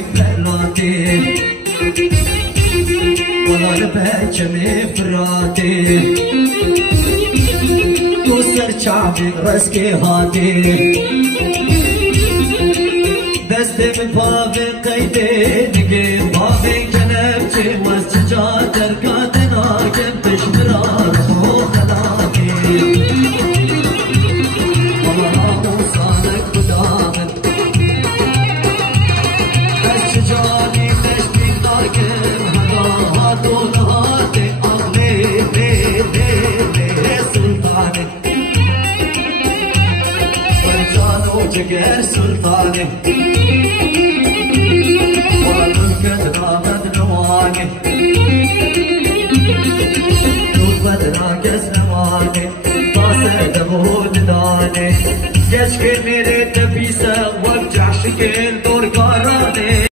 یک پرواتی ولال پرچم فراتی تو سر چاوی رس که هاتی دست پاوی قیده دیگه پاوی کنب چه مست جا درکات ناکم پشمرا خو خلاتی والله موسانک بدامن دست جانی نشتی ناکم هدا تو نهاتی اغلی لی سلطانی سلطانو جگر سلطانی Geç ki mere tepisa